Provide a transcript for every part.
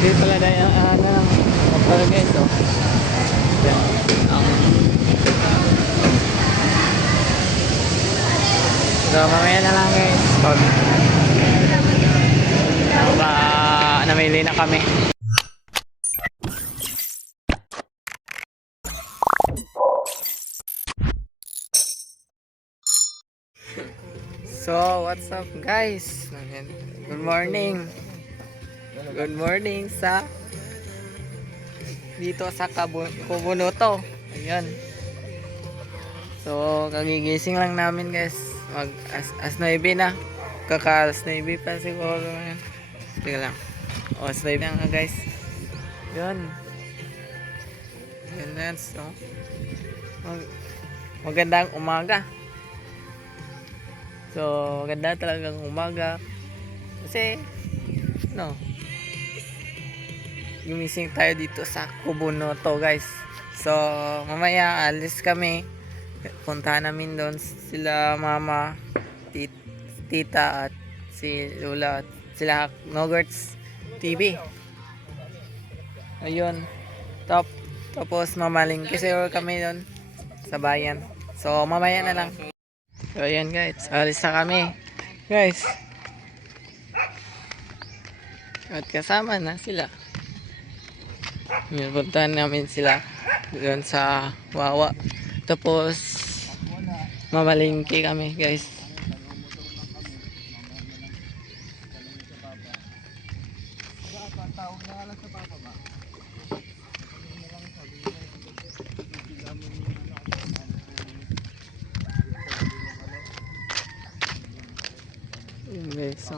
Pwede pala na yung motor guys, oh. Yan. So, mamaya na lang guys. Namili na kami. So, what's up guys? Good morning. Good morning sa dito sa Kubunuto. Ayan. So, kagigising lang namin guys. Mag as 9 na. Kaka as 9 pa siguro ngayon. Teka lang. O, as 9 na nga guys. Yun. Yun na. So, magandang umaga. So, maganda talagang umaga. Kasi, no. Gumising tayo dito sa Kubunuto guys. So, mamaya alis kami. Puntahan namin doon sila mama, tita at si Lula at sila Nogerts TV. Ayun. Tapos mamalingki siguro kami doon sa bayan. So, mamaya na lang. So, ayan guys. Alis na kami. Guys. At kasama na sila. Puntahan namin sila doon sa Wawa. Tapos mamalingki kami guys. Okay, so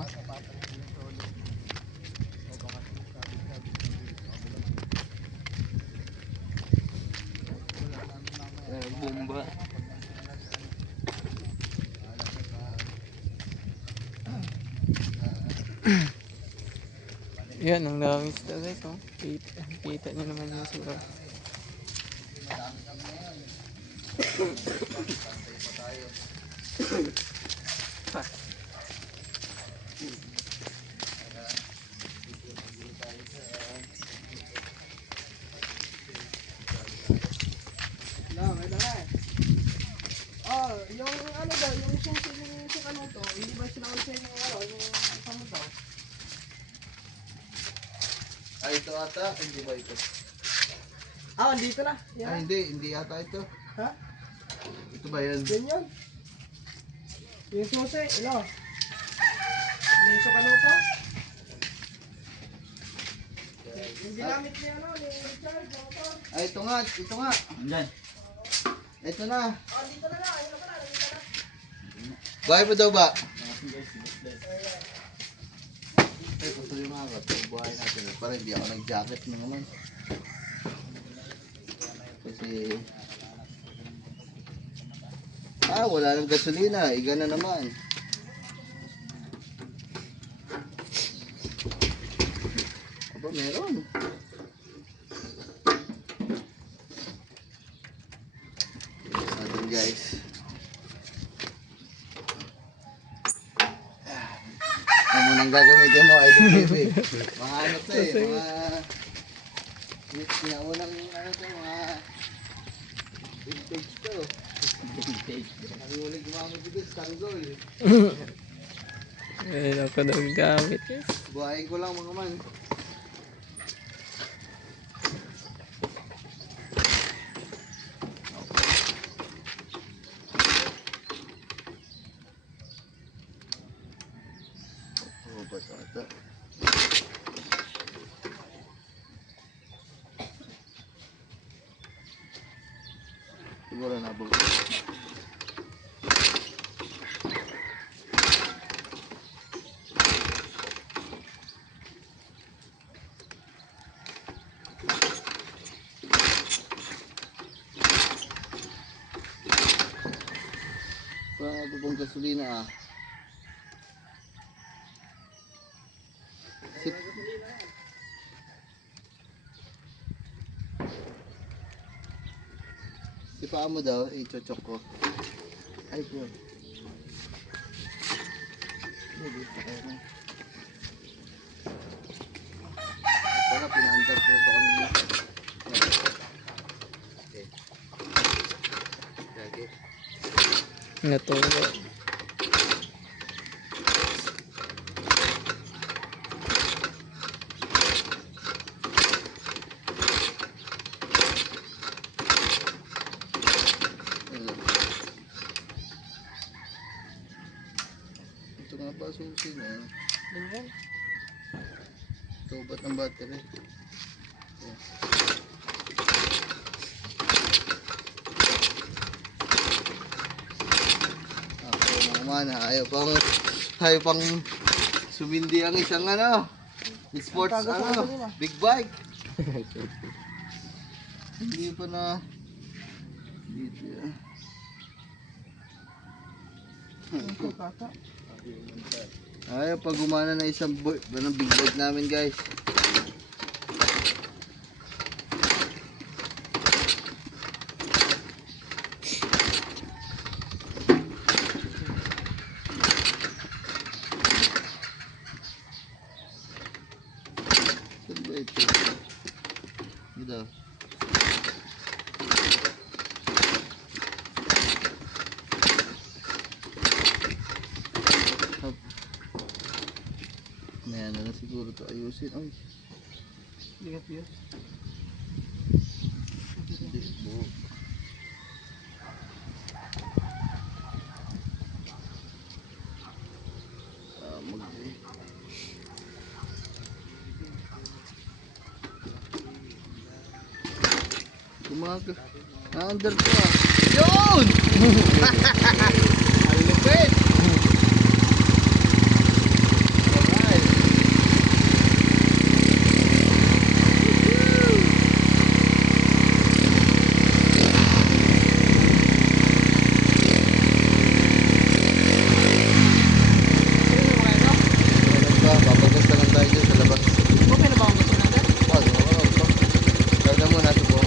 bomba. Yan, ang dami isda guys, oh. Kita nyo naman yung siguro. Oh, yung ano daw, yung sing ano to, hindi ba sila ulit yung ano, yung ano daw? Ay, ito ata, hindi ba ito? Ah, andito na. Ay, Yan. hindi ata ito. Ha? Ito ba yan? Yan yun. Yung susi, ilo. Yung ano to? Yung ginamit niya ano, yung Richard, yung motor. Ay, ito nga. Andan. Ito na. Ah, dito na lang, ayun na pala, dito na. Buhay mo daw ba? Ay, patuloy mga ka. Buhay natin. Para hindi ako nag-jacket mo naman. Kasi... wala nang gasolina. Iga na naman. Aba, meron. Atin guys. Ano mo nang gagamitin mo, Idol TV? Mga ano to eh, mga unang ano to, mga vintage to. Vintage. Ang uling gumamit dito sa tanggol. Ayun ako daw gamit guys. Buhayin ko lang mga man. Oh, ba't ata? Siguro na ba? Parang bubong gasolina ah. Si paa mo daw, i-chochok ko. Ay, po. Ito Natulo. Ito nga ba susi na? Ganyan. Tubat ng battery. Ako naman, ayaw pang sumindi ang isang ano, sports Tagas ang ano, kanina. big bike. Hindi pa na dito yan. Ito kaka. Ayaw pag gumana na isang big bike namin guys. Saan ba ito? Ito. Hop. Maya na lang siguro ito ayusin. Ay, Hindi ka fuse. hindi. Buo. Kumaga. Na-under ko ah. Yun! Ang lupit! Alright. Papagas na lang tayo dyan sa labas. Okay na ba ang gusto natin? Gagawin mo natin po.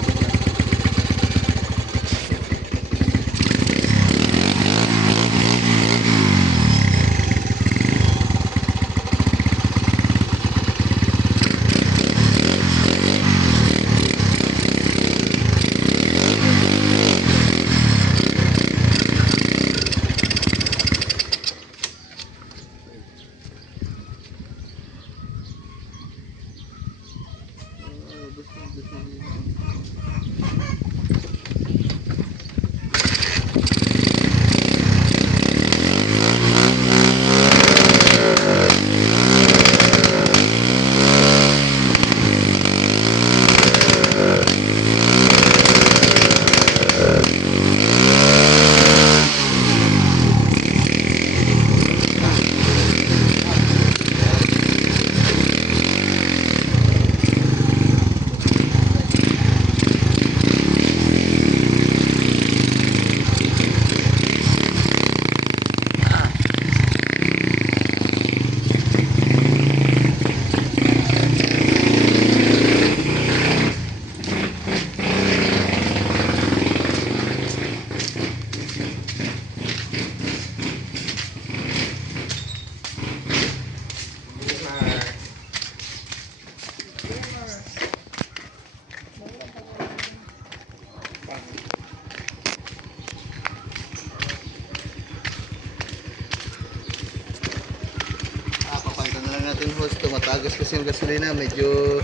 Papalitan na lang natin yung hose. Tumatagas kasi yung gasolina. Medyo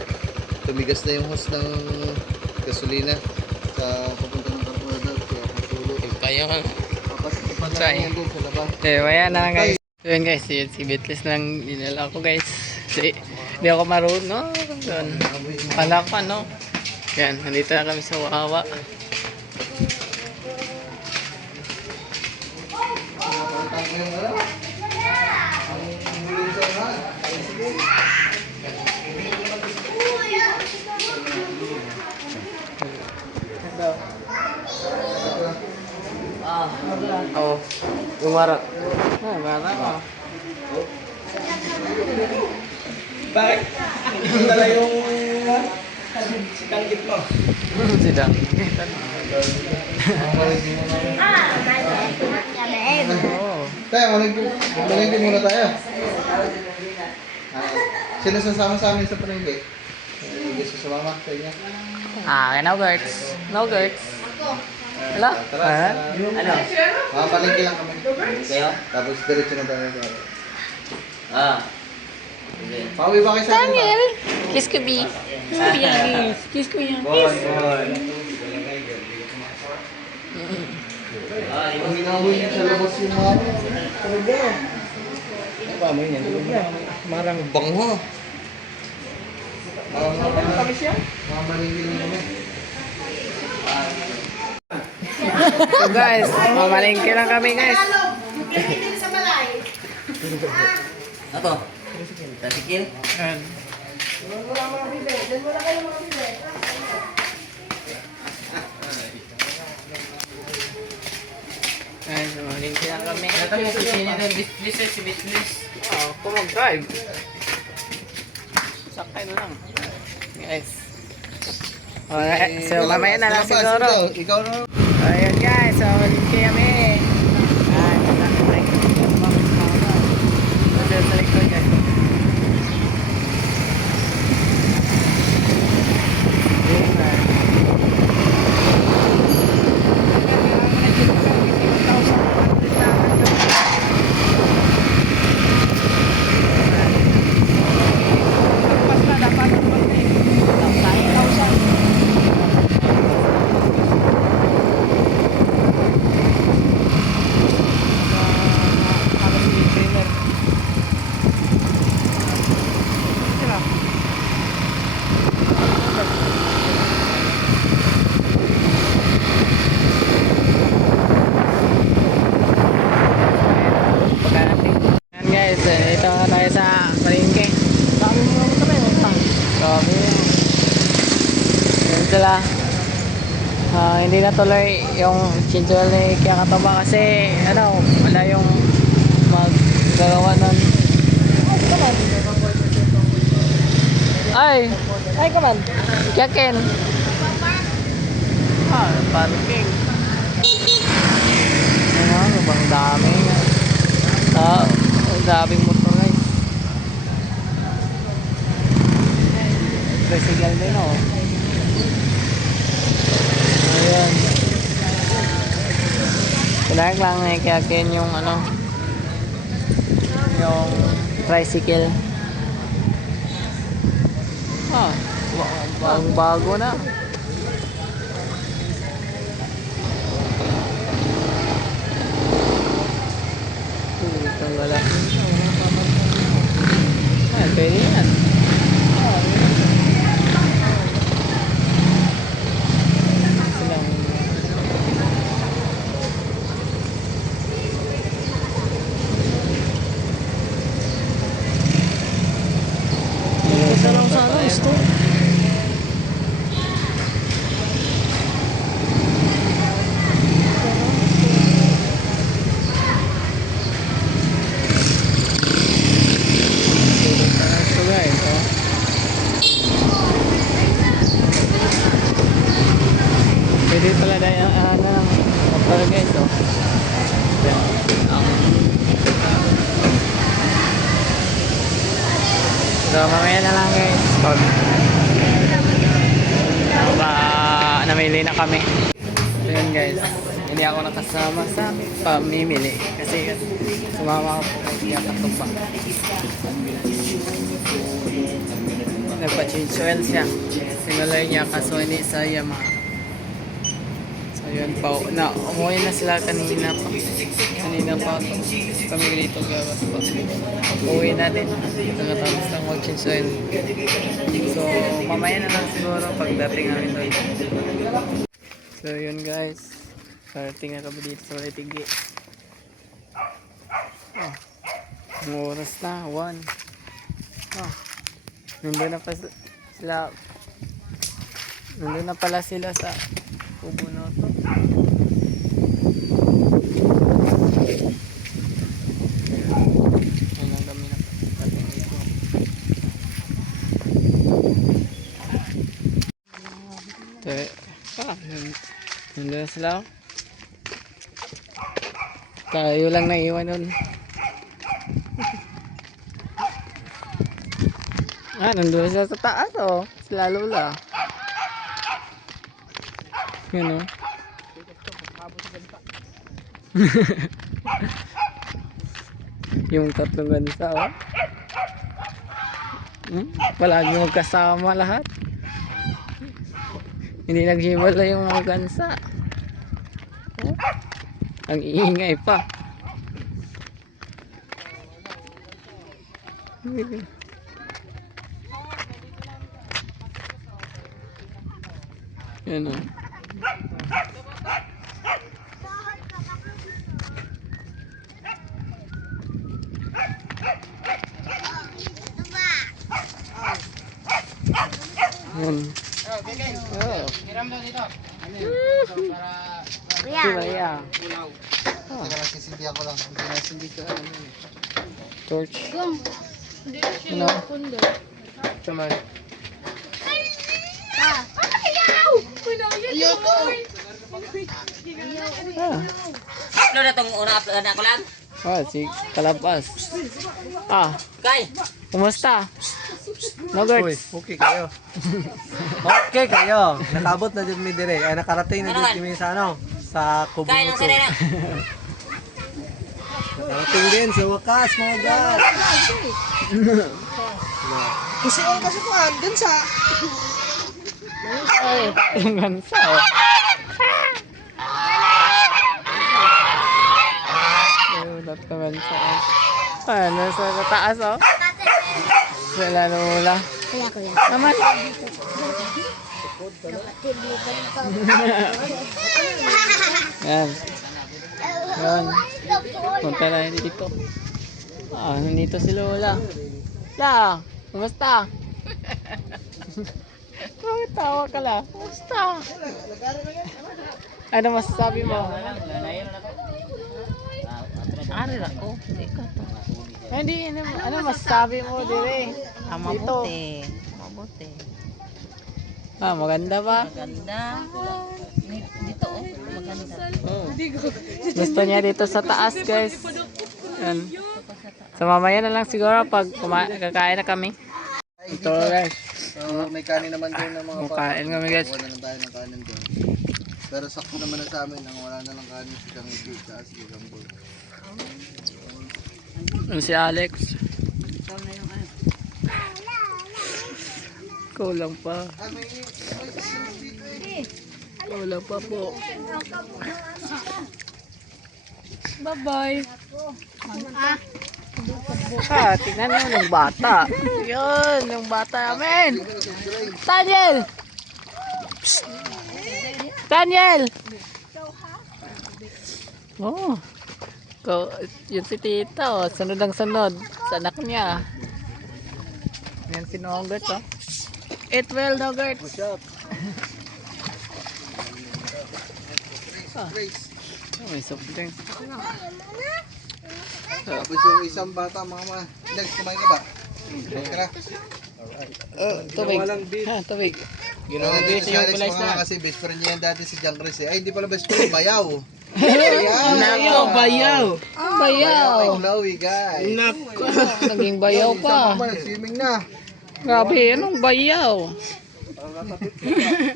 tumigas na yung hose ng gasolina sa papunta ng carburetor. Kaya patulo. Kayo. Papasok pa Try. lang yan doon sa labas. Maya na lang guys. Yun guys, yun si Beatles lang dinala ko guys. Kasi hindi ako marunong. Doon. Kala ko ano. Yan, nandito na kami sa Wawa. Napalitan ko yung ano? Ang huling sa lahat. Sige. Oo. Yung warak. Warak oh. Bakit? Ito na yung tanggit mo. Sida. Oo. Tayo, malingki muna tayo. Sino sasama sa amin sa palengke? Gusto sumama sa inyo? Ah, no girls. No girls. Wala? Ha? Ano? Mapalengke lang kami. Kayo? Tapos diretso na tayo sa Pauwi ba kayo sa akin? Daniel! Kiss ko, B. Kiss ko yan. Boy. Ang ginawin niya sa labas yung mga talaga. Ano ba mo yan? Marang bangho. Mamalingin lang kami. So guys, mamalingke lang kami guys. Apa? Tricycle? Diyan mo lang mga bibig. Diyan mo lang kayo mga bibig. Guys, mamalingke lang kami. Bisnis. Oh, kung mag-drive. Sakay na lang. Guys. Alright, so mamaya na lang siguro. Ikaw na. Ayun guys, so mamalingke kami. Sa likod guys. Yan guys, ito na tayo sa palengke. Dami mo naman kami. Sabi. Yun sila. Hindi na tuloy yung schedule ni Kia Katoba kasi ano, wala yung maggagawa nun. Ay! Ay, kaman. Kia Ken! Parking. Ano bang dami nga. Ang daming motor guys. Tricycle din oh. Ayan. Kailangan lang na ikakin yung ano, yung tricycle. Bagong bago na. Tanggal lang. Pwede yan. Silang Isa lang sana gusto. ito guys, oh. Pwede pala dahil motor guys, oh. So mamaya na lang guys. Namili na kami. So yun guys, hindi ako nakasama sa pamimili kasi sumama ako po kay Katuba. Nagpa-change oil siya. Sinulay niya kaso hindi sa Yamaha. So yun pa. Umuwi na sila kanina pa. Kanina pa ito. Kami dito gawas pa. Uwi na din. Nakatapos lang mag-change oil. So mamaya na lang siguro pagdating namin doon. So yun guys. Parating na kami dito sa Walitigi. Ang oras na. 1. Nandun na pa sila. Nandun na pala sila sa Kubunoto. Ayun lang kami na pating dito. Nandun na sila. Tayo lang naiwan nun. Nandun siya sa taas, oh. Sila Lola. Yun, oh. Yung tatlong gansa, oh. Palagi magkasama lahat. Hindi naghiwala yung mga gansa. Oh. Ang iingay pa. Yan o. Yan. Oh. Kuya. Teka lang, sisindihan ko lang. Hindi na sindi ka. Torch. Ano? Saman. Upload na itong una upload na ko lang. Si Kalabas. Kay! Kumusta? Nogurts. Okay kayo. Okay kayo. Nakabot na din mi dire. Ay nakarating na din mi sa ano, sa kubo Kay lang nito. sa na. Nakarating din sa wakas mga guys. Kasi ang kasukuan dun sa Ay, yung gansa. Oh. Tatlo gansa. Nasa taas, oh. Wala na mula. Naman. Yan. Yan. Punta na dito. Nandito si Lola. La, kumusta? Bakit tawa ka la? Kumusta? Ano masasabi mo? Ari ako. Ikaw to. Hindi, ano masasabi mo dire? Mabuti. Mabuti. Maganda ba? Maganda. Dito oh. Maganda. Gusto niya dito sa taas, guys. Yan. So mamaya na lang siguro pag kakain na kami. Ito, guys. So, may kanin naman doon ng mga Kain kami, guys. Wala na tayo ng kanin doon. Pero sakto naman na sa amin nang wala na lang kanin si Kang Ibi sa si Gambol. Si Alex. Kulang pa. Kulang pa po. Bye-bye. Tingnan mo yung bata. Yun, yung bata namin. Daniel! Psst. Daniel! Oh. Yun si tita, oh. Sunod ang sunod sa anak niya. Yan si Nogurt, oh. Eat well, Nogurt. May soft drinks. Tapos yung isang bata mga Legs, kumain ka ba? Tara. Tubig. Tubig. Ginawa Nandito si Alex mga kasi best friend niya yan dati si John Chris eh. Ay hindi pala best friend, bayaw. Bayaw. Bayaw. Bayaw kay Chloe guys. Nako. Naging bayaw pa. Swimming na. Grabe, anong bayaw?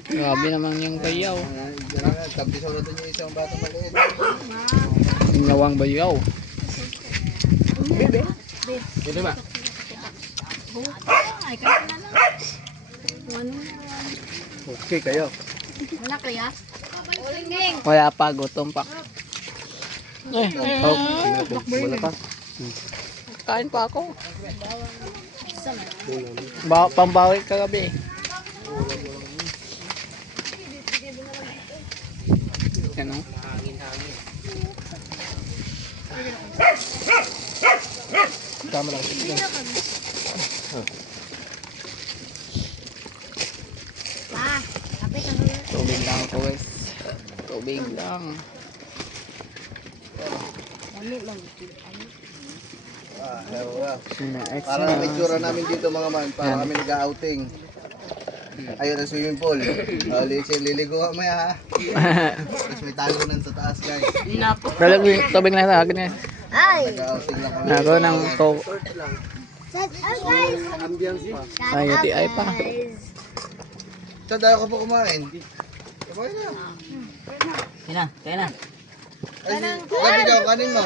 Grabe naman yung bayaw. Tabisaw na doon yung isang bata maliit. Ginawang bayaw. Bebe. Bebe ba? okay kayo. Wala pa, gutom pa. Wala pa. Kain pa ako. Pambawi kagabi. Ano? Tama lang. Tubig lang ako, guys. Tubig lang. Para na picture namin dito mga man. Para kami nag-outing. Ayun ang swimming pool. Liligo ka maya ha. Tapos may talunan sa taas guys. Tubig lang sa akin, guys. Nag-outing lang kami. Nago ng Ambiance pa. Ay, UTI pa. Saan tayo ka po kumain? Kumain na. Kaya na. Ay, gabi ka, kanin mo.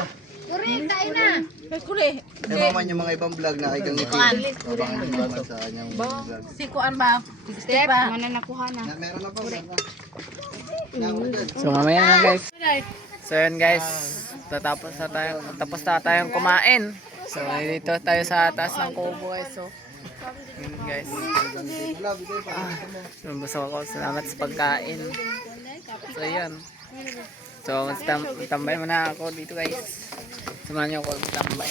Mas kuli. Namaman yung mga ibang vlog na kay Gang Ngiti. Abangan nyo naman sa kanyang vlog. Si Kuan ba? Si Step ba? Na, meron na pa, meron na. Nakuha dyan. So mamaya na guys. So yun guys, tapos na tayong kumain. So dito tayo sa taas ng kubo guys. So yun guys. Busog ako. Salamat sa pagkain. So yun. So tambay muna ako dito guys. Samahan niyo ako tambay.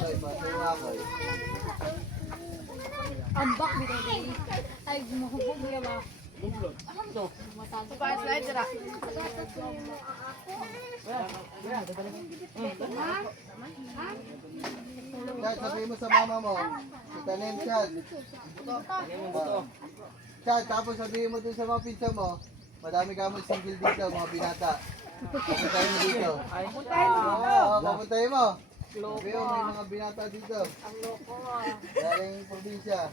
Ay, patuwa ako. Ambak bida day. Ay mohubog niya ba? Slide dira. Chad, sabihin mo sa mama mo. Kita name, Chad. Chad, tapos sabihin mo dun sa mga pinsa mo. Madami ka mo single dito, mga binata. Papuntahin mo dito. Oo, papuntahin mo. Sabihin mo, may mga binata dito. Galing probinsya.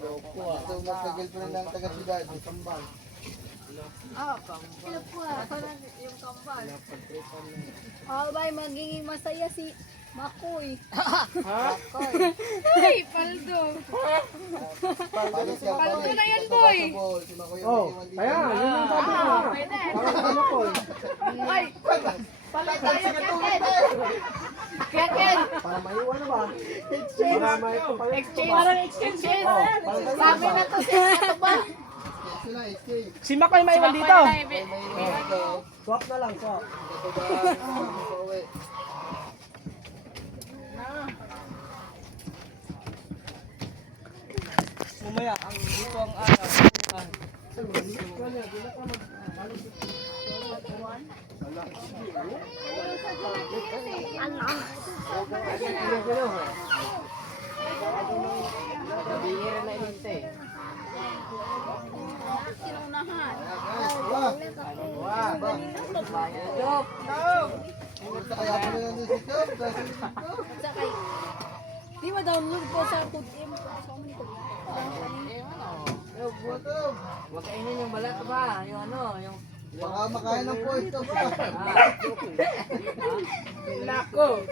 Ito, magka-girlfriend ng taga-siyudad. Sambal. Hello po. Parang yung kambal. Bay, magiging masaya si Makoy. Ay, Paldo. Palis ka, palis. na yan, boy. Si Makoy yung mag-iwan dito. Kaya, yun ang sabi ko. Para Makoy. Ay, palit tayo, Ken. Para maiwan na ba? Exchange. Parang exchange. Sabi na to si ano ba? Sila, escape. Si Makoy maiwan dito. Ito. Swap na lang, swap. Ito ba? Pauwi. Mamaya, ang dito ang araw. Sinunahan. Wah. Kumusta kaya pala nandun si Tom? Kasi si Tom. Sakay. Di ba download ko sa Kutim? Buwa Tom. Makainin yung balat ba? Yung ano, yung... Baka makain ng pwesto pa. Nako.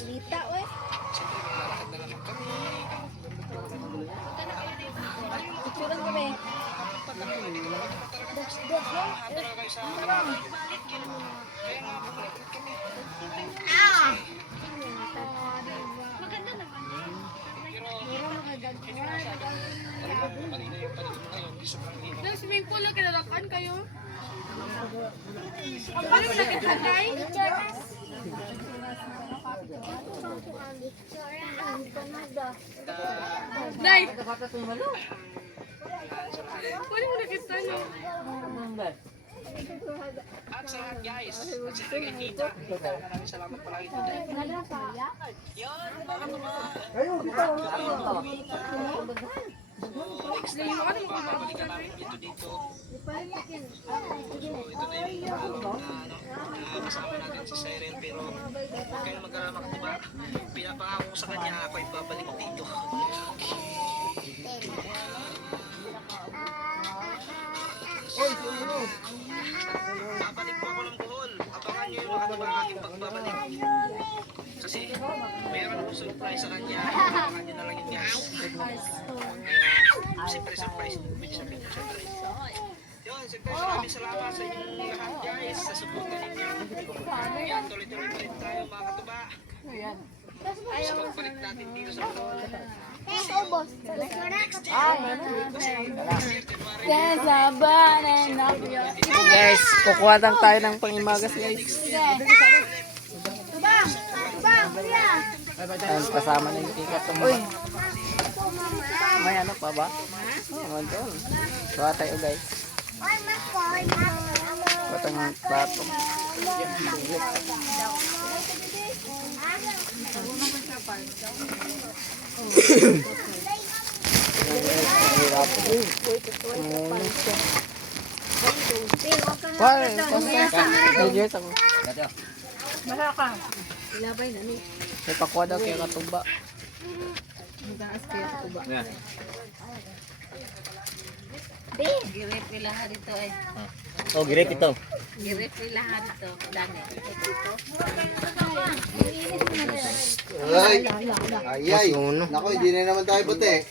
Lita, we. Picturean kami. Maganda naman. Pero magagagawa. Nang swimming pool na kinalakan kayo? Ang paano mo nakitagay? Nay! Pwede mo nakita nyo? Kayo, dito. Kasama natin si Siren pero huwag kayong mag-alamak, diba? Pinapangako ko sa kanya ako ay babalik dito. Babalik po ako ng Bohol. Abangan nyo yung ano ba aking pagbabalik. Kasi mayroon akong surprise sa kanya. Abangan nyo na lang yung guys. Kaya siyempre surprise. Siyempre. Yun, siyempre maraming salamat sa inyong lahat guys. Sa suporta ninyo. Yan, tuloy-tuloy pa rin tayo mga katuba. Gusto pagbalik natin dito sa Bohol. Guys, kukuha lang tayo ng pangimagas guys. Ayan, kasama na yung tikat. May ano pa ba? Naman doon. Kuha tayo guys. Kuha tayo ng plato. Wal, videos ako. Ilabay na ni. May pakuha daw kaya katuba. Girip ilahan dito eh. Oh, girip ito. Girip ilahan dito. Dani. Ay! Ay! Naku, hindi na naman tayo puti.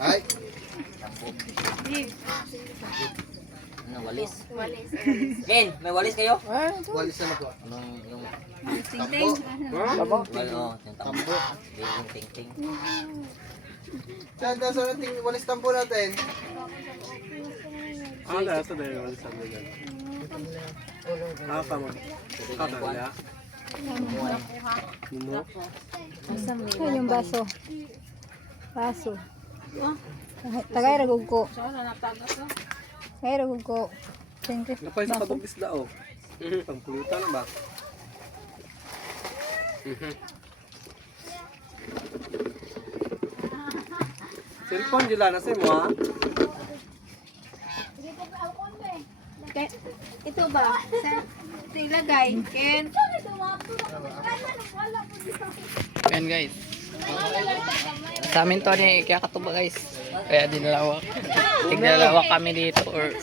Ay! Ano, walis? Ken, may walis kayo? Walis na po. Yung Tambo. well, oh, yung tambo. Yung ting-ting. Saan tayo sa nating walis tampo natin? Yan yung baso. Baso. Tagay ragog ko. Tagay ragog ko. Thank you. Napay sa kabog isda oh. Pangpulutan na ba? Cellphone dila na sa mo ha. Ito ba? Ito ilagay. Ken. Ayan guys. Sa amin to ni kaya katuba guys. Kaya dinalawa. Tigdalawa kami dito or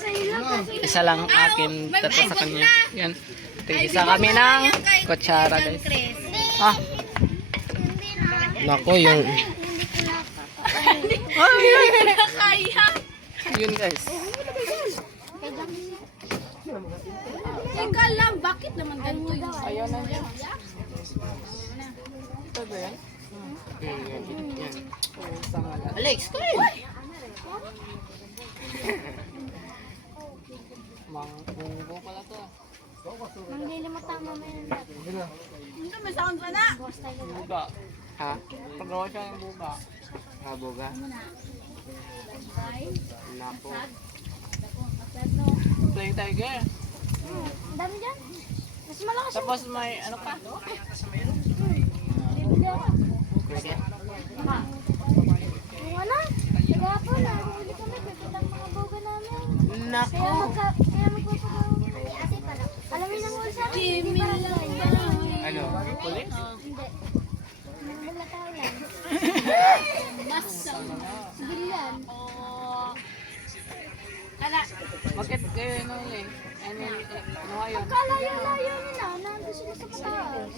isa lang akin, tatlo sa kanya. Yan. Tig-isa kami ng kutsara guys. Ah. Nako yung yun guys. Teka lang, bakit naman ganito yung... Ayaw na niya. Ito ba yan? Yan. Alex, kain! Mangunggo pala to. Manglilimata mo may Buga. Ha? Pagawa siya ng buga. Ha, buga? Nako. Playing tiger. Ang dami dyan. Mas malakas yung... Tapos may ano pa? Bibili ako. Yung ano? Kaya po, nahuli kami. Pagkatang mga boga namin. Nako. Kaya magpapagawa. Alam mo yung sa akin, hindi pa lang. Ano? Pulis? Hindi. Wala tao lang. Mas civilian. Bakit kayo ano eh? Ano ayun? Kalayo-layo nila. Nandun sila sa pataas.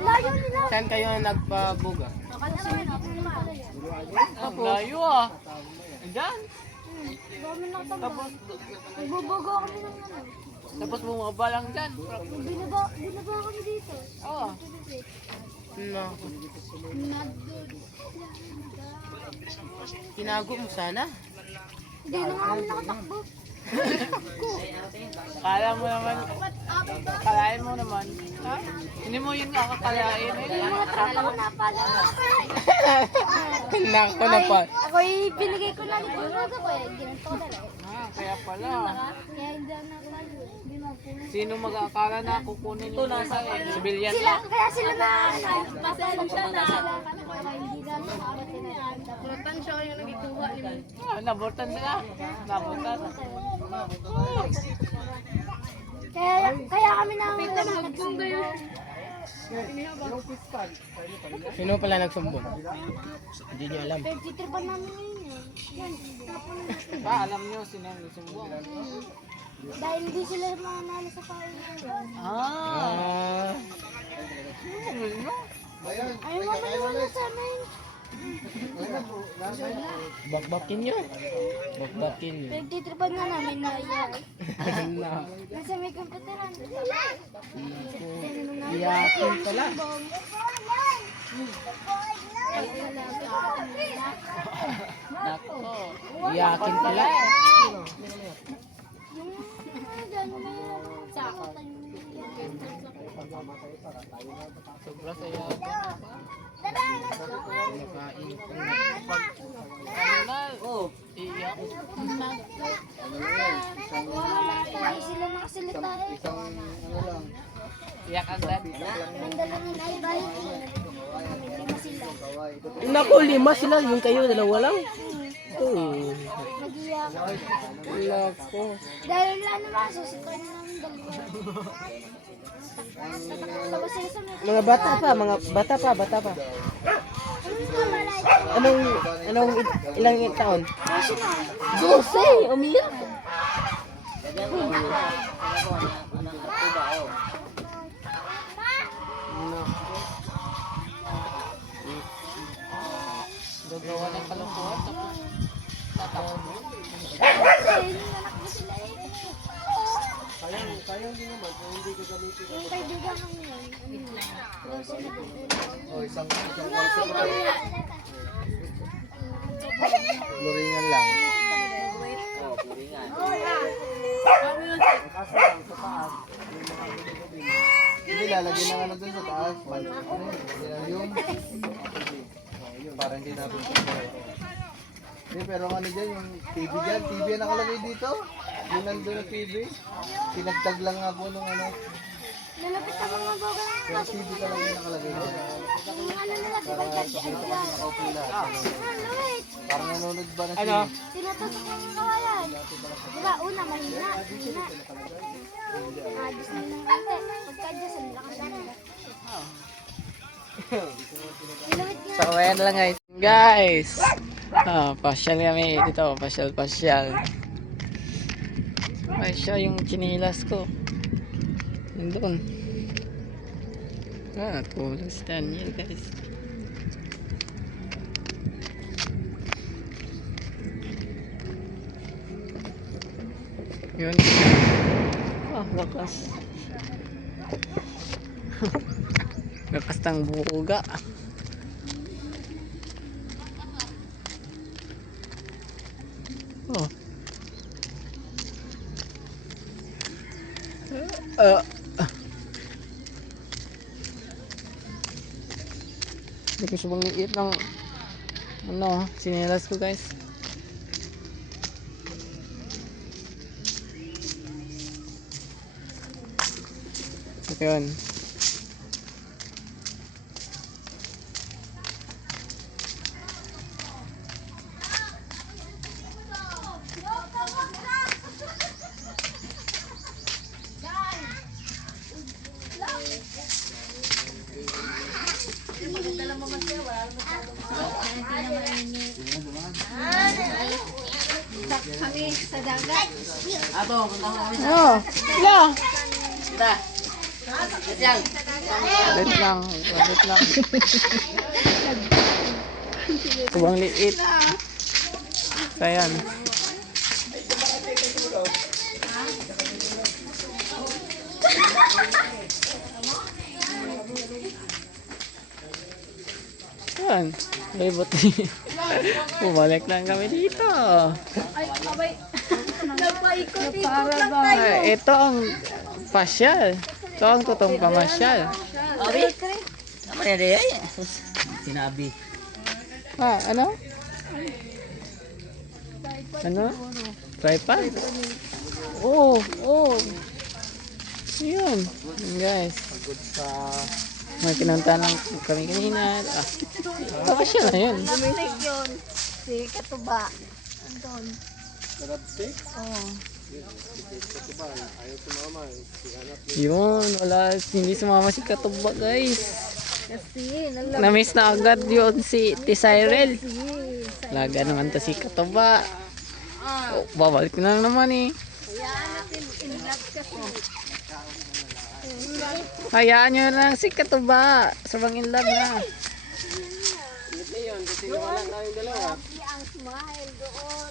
Layo nila. Saan kayo nagpabuga? Tapos, Layo ah. Diyan. dami na tapos. Nagbubugo kami ng ano. Tapos bumaba lang dyan. Binaba kami dito. Oo. No. Tinago mo sana. Hindi na nga kami nakatakbo. Kala mo naman. Kalain mo naman. Ha? Hindi mo yun kakakalain. Yung mga tropa ko napala. Nako na pa. Ako binigay ko lang ito. Ginagawa ko eh. Ginanto ko dala eh. Kaya pala. Kaya hindi ako napalo. Hindi mapunan. Sino mag-aakala na kukunin yung pusa eh? Civilian Sila, lang. kaya sila na masalang siya na. Hindi na nakakatin na. Puratan siya yung nagikuha ni Nabutan sila. Nabutan. Kaya kami na nagsumbong. Sino pala nagsumbong? Hindi niyo alam. Pagtitripan namin ngayon eh. Yan, tapon na. Ba, alam niyo sino nagsumbong. Dahil hindi sila mananalo sa panginoon. Ah. Ayaw mo maniwala sa amin. Bakbakin niyo. Bakbakin niyo. Pagtitripan na namin na yan. Na. Nasa may komputeran. Iyakin pala. Nako. Iyakin pala. Sobra saya. Nakain pa. Oh, iyak. Hindi sila nakasalita eh. Isang ano lang. Yak ang dad. Naku, 5 sila. Yung kayo, 2 lang. Oh. Naku. Dahil lang naman, susunod namin dalawa. Tapos sila sa mga Mga bata pa. Ilang taon? 12, umiyak. Lagyan mo ng tuba, oh. Gagawa ng kalukuhan. Tapos tatawag mo. Sayang din naman kung hindi ko gamitin. yung kaibigan kami yun. O, isang kwarto pa rin. Luringan lang. Oh, puringan. Hindi, lalagyan na nga lang dun sa taas. Yung parang hindi natin hindi, pero ano dyan, yung TV dyan. TV ang nakalagay dito. Yung nandun na TV. Pinagtag lang nga po nung ano. Nalapit ako ng goga. Pero TV talaga yung nakalagay dyan. Yung ano nila, di ba Para dyan? dito kasi nakaupo lahat. Ano, wait. Parang nanonood ba na Ano? sila? Tinutusok lang yung kawayan. Di ba, una, mahina. Agos na ng kante. Pagka-adjust, ang lakas na nila. Ilawit nga. So, ayan lang guys. Guys! Pasyal kami dito. Pasyal. Pasyal yung chinilas ko. Nandun. Tulog si Daniel guys. Yun. Wakas. Wakas ng buga. Oh. Hindi ko subang liit ng sinelas ko guys. So yun. Kami sa dagat. Ato, punta mo kami. Oh, la. Kita. Yan. Wait lang. Subang liit. So ayan. Yan. Libot. Bumalik lang kami dito. Nagpaikot-ikot lang tayo. Ito ang pasyal. Ito ang totoong pamasyal. Abi. Apa ya dia? Sinabi. Ano? Ano? Tripod? Oh. Yun. Yun guys. May pinunta lang kami kanina. Pamasyal na yun. Naminig yun. Si Katuba. Andun. Yun. Wala. Hindi sumama si Katuba guys. Kasi, Namiss na agad yun si Tisyrel. Laga naman to si Katuba. Babalik na lang naman eh. Hayaan natin, in love kasi. Hayaan nyo lang si Katuba. Sobrang in love na. Lagi ang smile doon.